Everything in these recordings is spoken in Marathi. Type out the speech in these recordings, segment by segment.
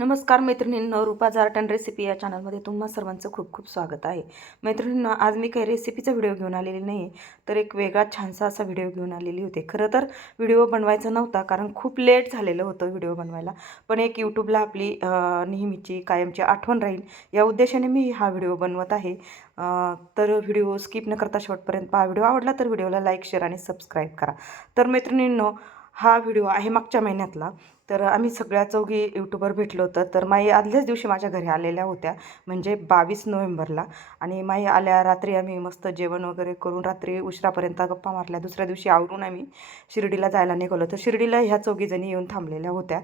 नमस्कार मैत्रिणींनो रूपा आर्ट रेसिपी या चॅनलमध्ये तुम्हा सर्वांचं खूप खूप स्वागत आहे. मैत्रिणींनो आज मी काही रेसिपीचा व्हिडिओ घेऊन आलेली नाही तर एक वेगळा छानसा असा व्हिडिओ घेऊन आलेली होते. खरं तर व्हिडिओ बनवायचा नव्हता कारण खूप लेट झालेलं होतं व्हिडिओ बनवायला. पण एक यूट्यूबला आपली नेहमीची कायमची आठवण राहील. या उद्देशाने मी हा व्हिडिओ बनवत आहे. तर व्हिडिओ स्किप न करता शेवटपर्यंत पहा. व्हिडिओ आवडला तर व्हिडिओला लाईक शेअर आणि सबस्क्राईब करा. तर मैत्रिणींनो हा व्हिडिओ आहे मागच्या महिन्यातला. तर आम्ही सगळ्या चौघी यूट्यूबर भेटलो होतं. तर माई आदल्याच दिवशी माझ्या घरी आलेल्या होत्या म्हणजे बावीस नोव्हेंबरला. आणि माई आल्या रात्री आम्ही मस्त जेवण वगैरे करून रात्री उशिरापर्यंत गप्पा मारल्या. दुसऱ्या दिवशी आवरून आम्ही शिर्डीला जायला निघालो. तर शिर्डीला ह्या चौघीजणी येऊन थांबलेल्या होत्या.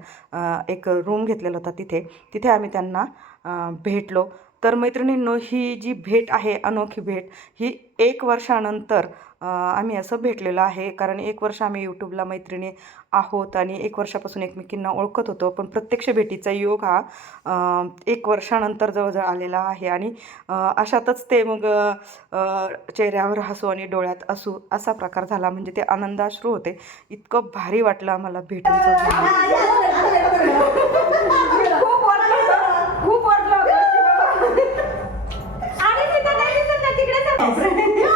एक रूम घेतलेला होता तिथे. तिथे आम्ही त्यांना भेटलो. तर मैत्रिणींनो ही जी भेट आहे अनोखी भेट ही एक वर्षानंतर आम्ही असं भेटलेलं आहे. कारण एक वर्ष आम्ही यूट्यूबला मैत्रिणी आहोत आणि एक वर्षापासून एकमेकींना ओळखत होतो. पण प्रत्यक्ष भेटीचा योग हा एक वर्षानंतर जवळजवळ आलेला आहे. आणि अशातच ते मग चेहऱ्यावर हसू आणि डोळ्यात असू असा प्रकार झाला. म्हणजे ते आनंदाश्रू होते. इतकं भारी वाटलं आम्हाला भेटून चौघींना. खूप ओरडलं होतं. खूप ओरडलं होतं की बाबा. आणि तिथं नाही दिसत नाही, तिकडे चल. लय भारी वाटतंय. ये जवळ, जवळ जा, जवळ जा, जवळ जा. हा, जवळ या, अच्छा. Yes! आम्ही renewable आता सगळे एकत्र भेटलेलो आहोत, finally! Yes!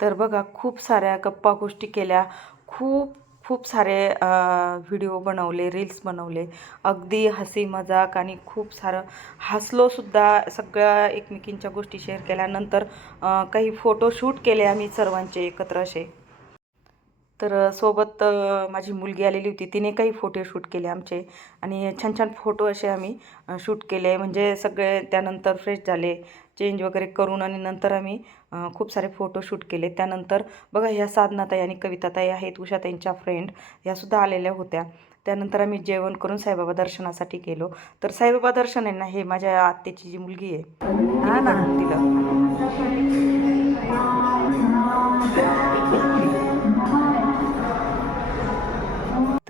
तर बघा खूप साऱ्या गप्पा गोष्टी केल्या. खूप खूप सारे व्हिडिओ बनवले रील्स बनवले. अगदी हसी मजाक आणि खूप सारं हसलोसुद्धा सगळ्या एकमेकींच्या गोष्टी शेअर केल्यानंतर काही फोटोशूट केले आम्ही सर्वांचे एकत्र असे. तर सोबत माझी मुलगी आलेली होती. तिने काही फोटो शूट केले आमचे आणि छान छान फोटो असे आम्ही शूट केले. म्हणजे सगळे त्यानंतर फ्रेश झाले. चेंज वगैरे करून आणि नंतर आम्ही खूप सारे फोटो शूट केले. त्यानंतर बघा ह्या साधनाताई आणि कविताताई आहेत उषाताईंच्या फ्रेंड ह्यासुद्धा आलेल्या होत्या. त्यानंतर आम्ही जेवण करून साईबाबा दर्शनासाठी गेलो. तर साईबाबा दर्शन आहे ना हे माझ्या आत्याची जी मुलगी आहे. तिने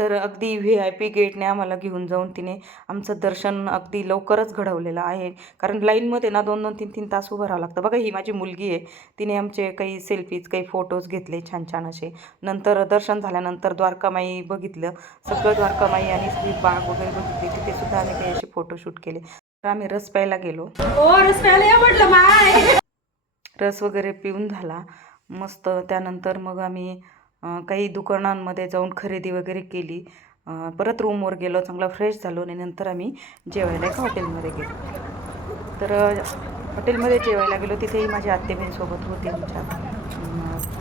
तर अगदी व्ही आय पी गेटने आम्हाला घेऊन जाऊन तिने आमचं दर्शन अगदी लवकरच घडवलेलं आहे. कारण लाईनमध्ये ना दोन दोन तीन तीन तास उभं राहावं लागतं. बघा ही माझी मुलगी आहे. तिने आमचे काही सेल्फीज काही फोटोज घेतले छान छान असे. नंतर दर्शन झाल्यानंतर द्वारकामाई बघितलं. सगळं द्वारकामाई आणि बाग वगैरे बघितली. तिथे सुद्धा आम्ही काही असे फोटोशूट केले. तर आम्ही रस प्यायला गेलो. माय. रस वगैरे पिऊन झाला. मस्त. त्यानंतर मग आम्ही काही दुकानांमध्ये जाऊन खरेदी वगैरे केली. परत रूमवर गेलो चांगला फ्रेश झालो आणि नंतर आम्ही जेवायला एका हॉटेलमध्ये गेलो. तर हॉटेलमध्ये जेवायला गेलो तिथेही माझी आत्तेबहीण सोबत होती आमच्या.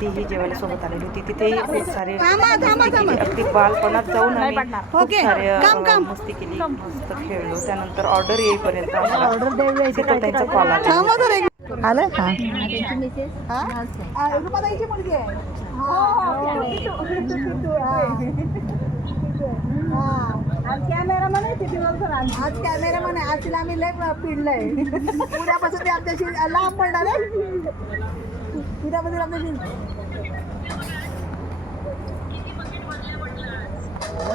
तीही जेवायला सोबत आलेली होती. तिथेही खूप सारे अगदी बालपणात जाऊन आम्ही खूप सारे मस्ती केली. मस्त खेळलो. त्यानंतर ऑर्डर येईपर्यंत आम्हाला सीताताईंचा कॉल आला. आलं का? रुपाताईची मुलगी आहे. हो, हो, हा. हा. आज कॅमेरामन आहे तिथे. आज कॅमेरामन आहे. आज तिला आम्ही लय पिडलंय. उद्यापासून ते आमच्याशी लांब पडणार आहे. उद्यापासून आमच्याशी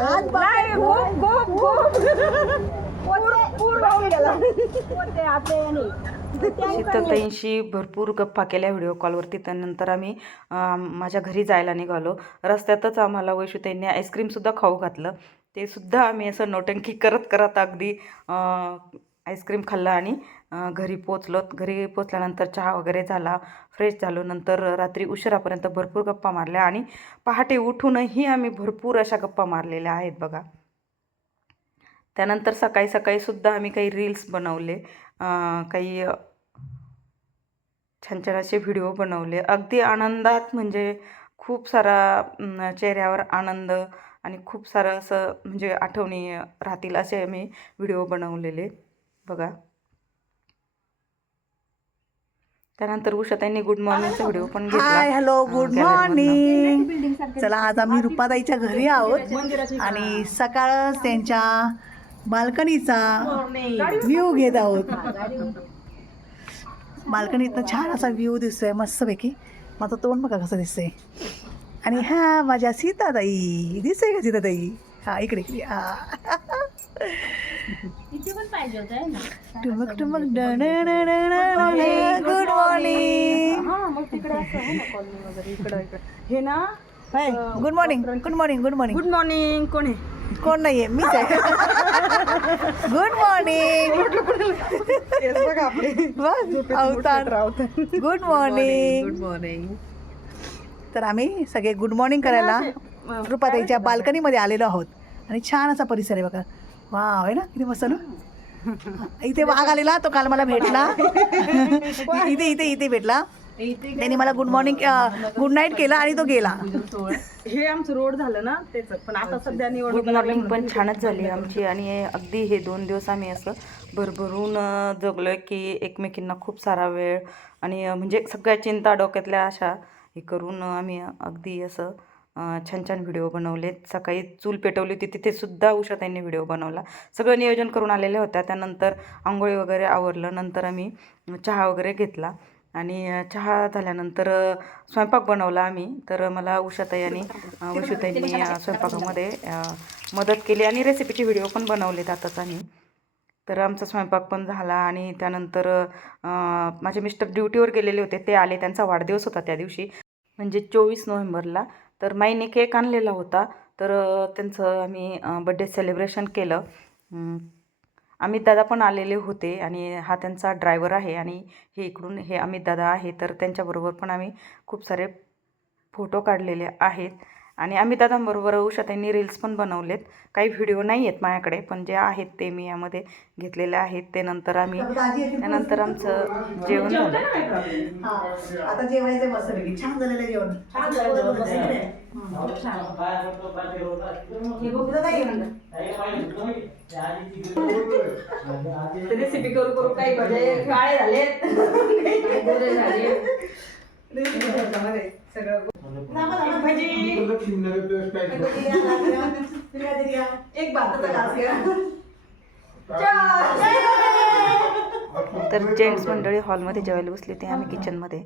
आज बघ- खूप खूप खूप. पूर्ण होऊन गेला पोते आपले आणि शीतलताईंशी भरपूर गप्पा केल्या व्हिडिओ कॉलवरती. त्यानंतर आम्ही माझ्या घरी जायला निघालो. रस्त्यातच आम्हाला वैशूताईंनी आईस्क्रीमसुद्धा खाऊ घातलं. ते सुद्धा आम्ही असं नोटंकी करत करत अगदी आईस्क्रीम खाल्लं आणि घरी पोचलो घरी पोचल्यानंतर चहा वगैरे झाला फ्रेश झालो. नंतर रात्री उशिरापर्यंत भरपूर गप्पा मारल्या आणि पहाटे उठूनही आम्ही भरपूर अशा गप्पा मारलेल्या आहेत बघा. त्यानंतर सकाळी सकाळीसुद्धा आम्ही काही रील्स बनवले काही छान छान असे व्हिडिओ बनवले. अगदी आनंदात म्हणजे खूप सारा चेहऱ्यावर आनंद आणि खूप सारं असं म्हणजे आठवणी राहतील असे आम्ही व्हिडिओ बनवलेले. बघा. त्यानंतर उषाताईंनी गुड मॉर्निंगचा व्हिडिओ पण घेतला. Hi hello good. मॉर्निंग. चला आज आम्ही रुपाताईच्या घरी आहोत. आणि सकाळच त्यांच्या बाल्कनीचा व्ह्यू घेत आहोत. बाल्कनीतनं छान असा व्ह्यू दिसतोय मस्तपैकी. माझं तोंड बघा कसं दिसतंय. आणि हा माझ्या सीताताई. दिसतंय का सीताताई? हा इकडे इकडे. हा. टुमक टुमक गुड मॉर्निंग हा हे ना good morning good morning good morning good morning कोण आहे? कोण नाहीये? मीच आहे. गुड मॉर्निंग बघा आपले. अवतार. गुड मॉर्निंग गुड मॉर्निंग तर आम्ही सगळे गुड मॉर्निंग करायला रुपाताईच्या बाल्कनीमध्ये आलेलो आहोत. आणि छान असा परिसर आहे बघा. वा आहे ना? किती मस्त ना? इथे वाघ आलेला तो काल मला भेटला. इथे इथे इथे भेटला. त्यांनी मला गुड मॉर्निंग गुड नाईट केला आणि तो गेला. हे आमचं रोड झालं ना त्याच. पण आता सध्या गुड मॉर्निंग पण छानच झाली आमची आणि अगदी हे दोन दिवस आम्ही असं भरभरून अं, जगलोय की एकमेकींना खूप सारा वेळ आणि म्हणजे सगळ्या चिंता डोक्यातल्या अशा हे करून आम्ही अगदी असं छान छान व्हिडिओ बनवलेत सकाळी चूल पेटवली होती तिथे सुद्धा उषाताईंनी व्हिडिओ बनवला. सगळं नियोजन करून आलेल्या होत्या. त्यानंतर आंघोळी वगैरे आवरलं. नंतर आम्ही चहा वगैरे घेतला. आणि चहा झाल्यानंतर स्वयंपाक बनवला आम्ही. तर मला उषाताई आणि अं, उषाताईंनी स्वयंपाकामध्ये मदत केली आणि रेसिपीचे व्हिडिओ पण बनवलेत आताच आम्ही. तर आमचा स्वयंपाक पण झाला आणि त्यानंतर माझे मिस्टर ड्युटीवर गेलेले होते. ते आले. त्यांचा वाढदिवस होता त्या दिवशी म्हणजे चोवीस नोव्हेंबरला. तर माईने केक आणलेला होता. तर त्यांचं आम्ही बड्डे सेलिब्रेशन केलं. अमित दादा पण आलेले होते आणि हा त्यांचा ड्रायव्हर आहे आणि हे इकडून हे अमित दादा आहे तर त्यांच्याबरोबर पण आम्ही खूप सारे फोटो काढलेले आहेत. आणि अमित दादांबरोबर उषाताईंनी रील्स पण बनवलेत. काही व्हिडिओ नाही आहेत माझ्याकडे पण जे आहेत ते मी यामध्ये घेतलेले आहेत. ते नंतर आम्ही त्यानंतर आमचं जेवण झालं. आता जेवायचं मस्त छान झालेलं जेवण. रेसिपी करू करू काही म्हणजे काळे झाले. एक भाताचा घास घ्या. तर जेंट्स मंडळी हॉलमध्ये जेवायला बसली होती आम्ही किचनमध्ये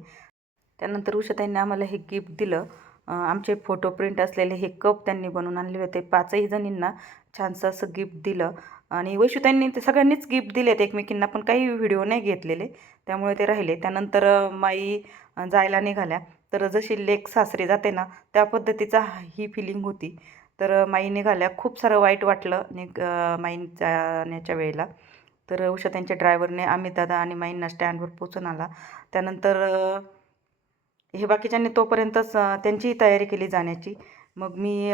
त्यानंतर उषाताईंनी आम्हाला हे गिफ्ट दिलं. आमचे फोटो प्रिंट असलेले हे कप त्यांनी बनवून आणले होते. पाचही जणींना छानसं असं गिफ्ट दिलं. आणि वैशुताईंनी ते सगळ्यांनीच गिफ्ट दिलेत एकमेकींना पण काही व्हिडिओ नाही घेतलेले. त्यामुळे ते राहिले. त्यानंतर माई जायला निघाल्या. तर जशी लेक सासरी जाते ना त्या पद्धतीचा ही फिलिंग होती. तर माई निघाल्या. खूप सारं वाईट वाटलं नि माई जाण्याच्या वेळेला. तर उषा त्यांच्या ड्रायव्हरने अमित दादा आणि माईंना स्टँडवर पोचून आला. त्यानंतर हे बाकीच्यांनी तोपर्यंतच त्यांचीही तयारी केली जाण्याची. मग मी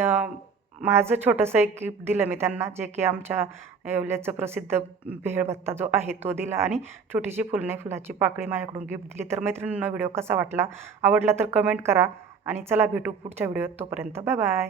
माझं छोटंसं एक गिफ्ट दिलं मी त्यांना जे की आमच्या येवल्याचं प्रसिद्ध भेळभत्ता जो आहे तो दिला आणि छोटीशी फुलणे फुलाची पाकळी माझ्याकडून गिफ्ट दिली. तर मैत्रिणींना व्हिडिओ कसा वाटला? आवडला तर कमेंट करा आणि चला भेटू पुढच्या व्हिडिओत. तोपर्यंत बाय बाय.